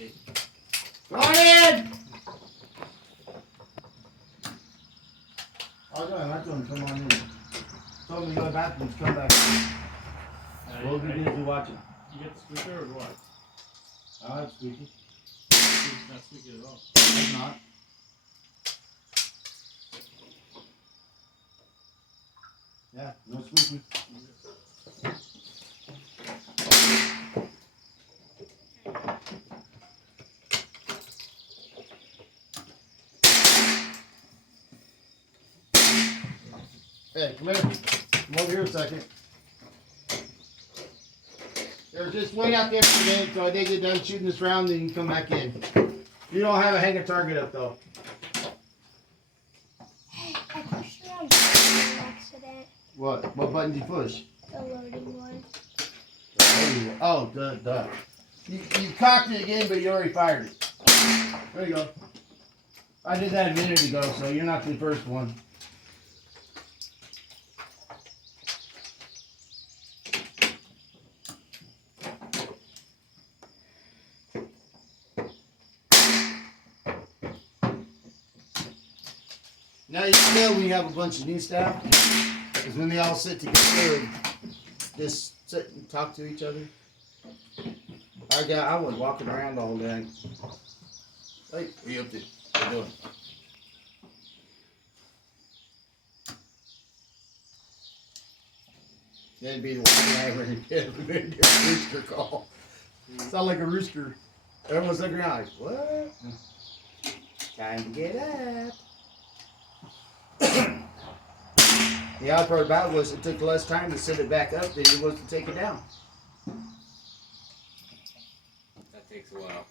Okay. Go on in! Oh, no, I told him come on in. Told me to go to the bathroom, come back. We'll be busy watching. You get the squeaker or what? Oh, it's squeaky. It's not squeaky at all. It's not. Yeah, no squeaky. Hey, come here. Come over here a second. Here, just wait out there for a minute so they get done shooting this round, then you can come back in. You don't have a hanging target up though. I pushed it on by accident. What? What button did you push? The loading one. Oh, duh. You cocked it again, but you already fired it. There you go. I did that a minute ago, so you're not the first one. Now you can tell when you have a bunch of new staff, because when they all sit together and just sit and talk to each other. I was walking around all day. Hey, what are you up to? What are you doing? That'd be the one I ever did a rooster call. Sound like a rooster. Everyone's looking around like, what? Time to get up. The odd part about it was it took less time to set it back up than it was to take it down. That takes a while.